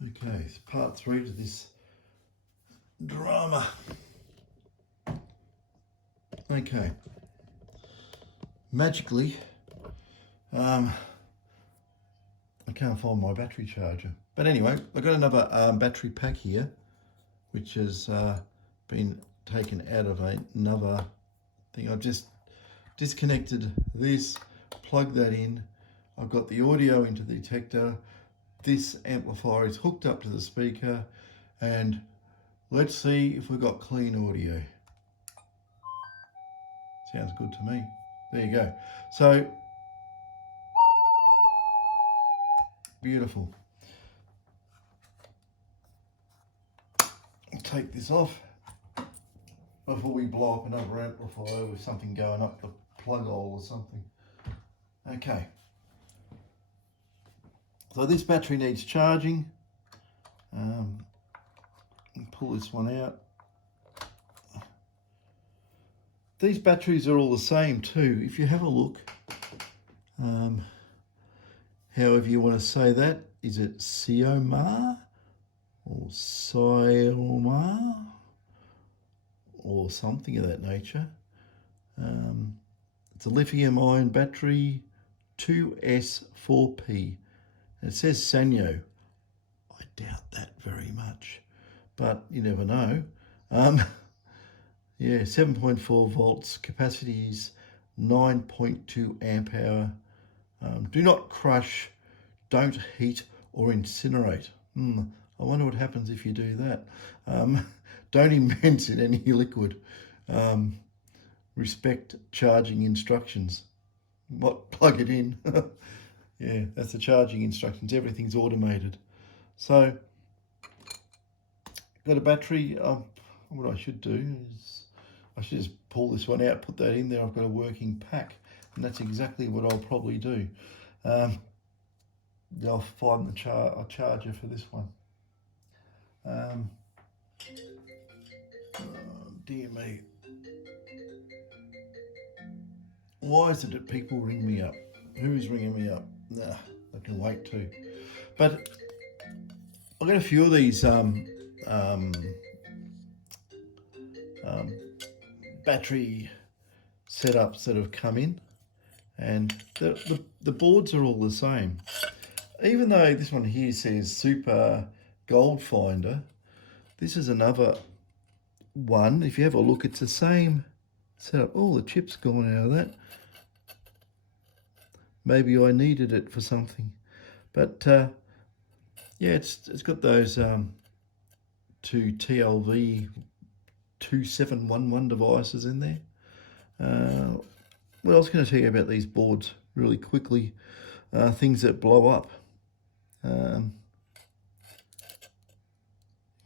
Okay, it's part 3 to this drama. Okay, magically, I can't find my battery charger. But anyway, I've got another battery pack here, which has been taken out of another thing. I've just disconnected this, plugged that in. I've got the audio into the detector. This amplifier is hooked up to the speaker, and let's see if we've got clean audio. Sounds good to me. There you go. So, beautiful. I'll take this off before we blow up another amplifier with something going up the plug hole or something. Okay. So this battery needs charging. Pull this one out. These batteries are all the same too. If you have a look, however you want to say that, is it Siomar or Siomar or something of that nature? It's a lithium-ion battery, 2S4P. It says Sanyo. I doubt that very much, but you never know. Yeah, 7.4 volts, capacity is 9.2 amp hour. Do not crush, don't heat or incinerate. I wonder what happens if you do that. Don't immerse in any liquid. Respect charging instructions. What? Plug it in. Yeah, that's the charging instructions. Everything's automated. So, got a battery. What I should do is I should just pull this one out, put that in there. I've got a working pack, and that's exactly what I'll probably do. I'll find a charger for this one. Oh, dear me. Why is it that people ring me up? Who's ringing me up? Nah, I can wait too. But I've got a few of these battery setups that have come in, and the boards are all the same. Even though this one here says Super Gold Finder, this is another one. If you have a look, it's the same setup. Oh, the chip's gone out of that. Maybe I needed it for something. But yeah, it's got those two TLV 2711 devices in there. What else can I tell you about these boards really quickly? Things that blow up.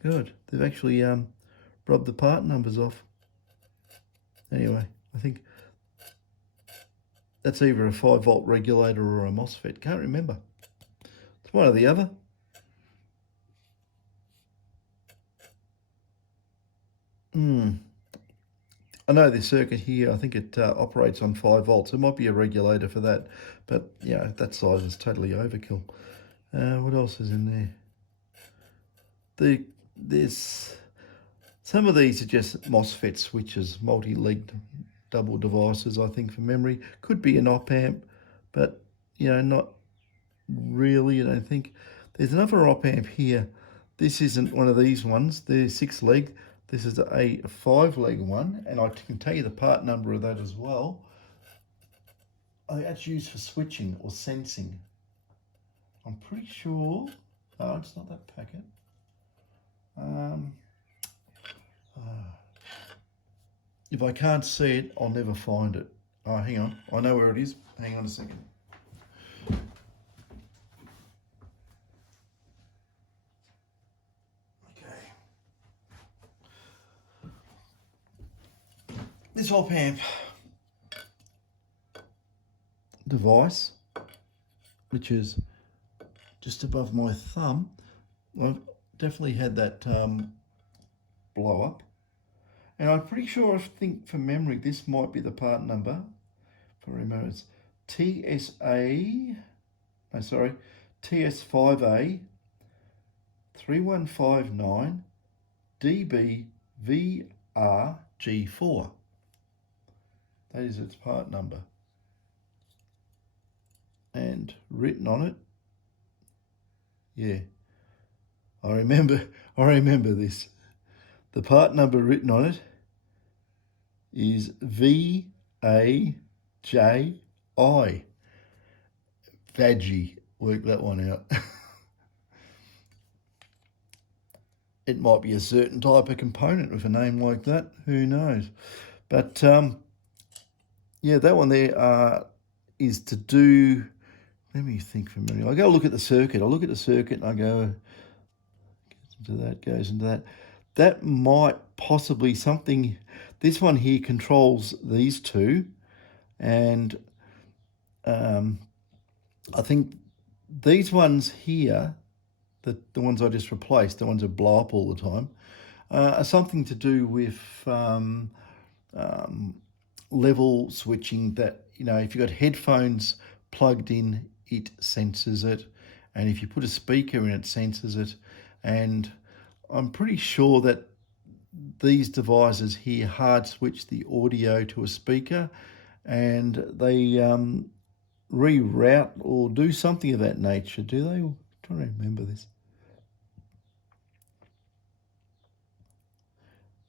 Good. They've actually rubbed the part numbers off. Anyway, I think that's either a 5-volt regulator or a MOSFET. Can't remember. It's one or the other. I know this circuit here, I think it operates on 5 volts. It might be a regulator for that, but yeah, that size is totally overkill. What else is in there? There's some of these are just MOSFET switches, multi-legged double devices, I think, for memory. Could be an op amp, but you know, not really, I don't think. There's another op amp here. This isn't one of these ones. They're 6-leg. This is a 5-leg one, and I can tell you the part number of that as well. I think that's used for switching or sensing. I'm pretty sure. Oh, it's not that packet. If I can't see it, I'll never find it. Oh, hang on. I know where it is. Hang on a second. This op amp device, which is just above my thumb, I've definitely had that blow up. And I'm pretty sure, I think from memory, this might be the part number. If I remember, it's TS5A 3159 DBVRG4. That is its part number. And written on it, yeah, I remember this. The part number written on it is VAJI. Vaggie, work that one out. It might be a certain type of component with a name like that, who knows. But yeah, that one there is to do, let me think for a minute. I go look at the circuit. I look at the circuit and I go, goes into that. That might possibly something, this one here controls these two. And I think these ones here, the ones I just replaced, the ones that blow up all the time, are something to do with level switching. That, you know, if you've got headphones plugged in, it senses it, and if you put a speaker in, it senses it. And I'm pretty sure that these devices here hard switch the audio to a speaker, and they reroute or do something of that nature. Do they? I'm trying to remember this.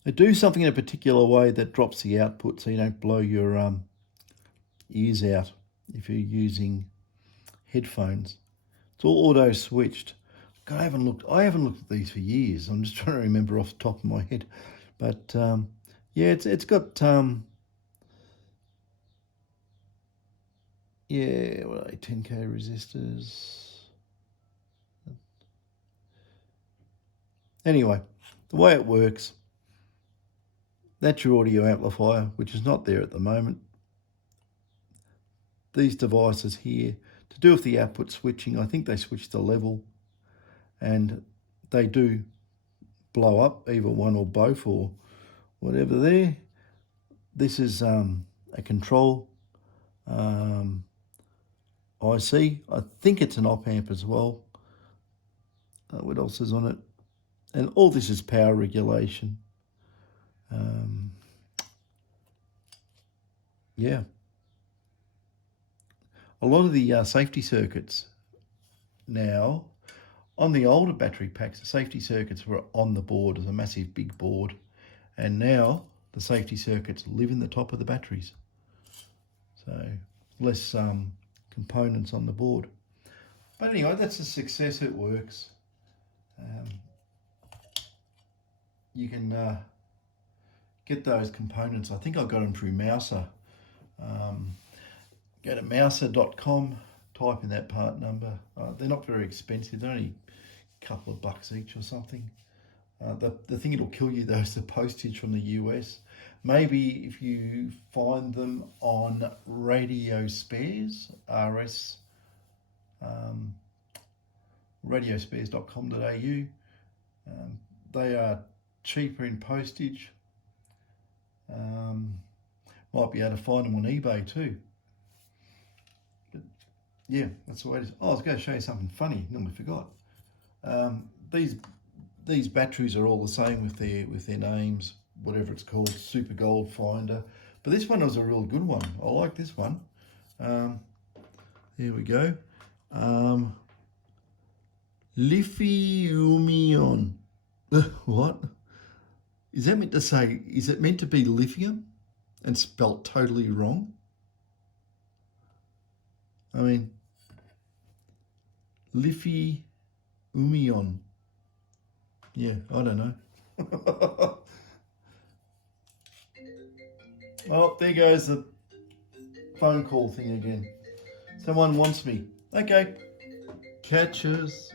They do something in a particular way that drops the output so you don't blow your ears out if you're using headphones. It's all auto switched. God, I haven't looked at these for years. I'm just trying to remember off the top of my head. But yeah, it's got yeah, what are they, 10k resistors. Anyway, the way it works, that's your audio amplifier, which is not there at the moment. These devices here, to do with the output switching, I think they switch the level, and they do blow up, either one or both or whatever there. This is a control IC. I think it's an op amp as well. What else is on it? And all this is power regulation. Yeah. A lot of the safety circuits now, on the older battery packs, the safety circuits were on the board as a massive big board. And now the safety circuits live in the top of the batteries. So less components on the board. But anyway, that's a success. It works. You can get those components. I think I got them through Mouser. Go to mouser.com, type in that part number. They're not very expensive. They're only a couple of bucks each or something. The thing it'll kill you though is the postage from the US. Maybe if you find them on Radio Spares, RS, radiospares.com.au. They are cheaper in postage. Might be able to find them on eBay too. But yeah, that's the way it is. Oh, I was going to show you something funny. Nearly forgot. These batteries are all the same with their names, whatever it's called, Super Gold Finder. But this one was a real good one. I like this one. Here we go. Lithium-ion. What? Is that meant to say, is it meant to be lithium and spelt totally wrong? I mean, lithium-ion. Yeah, I don't know. Oh, there goes the phone call thing again. Someone wants me. Okay. Catches.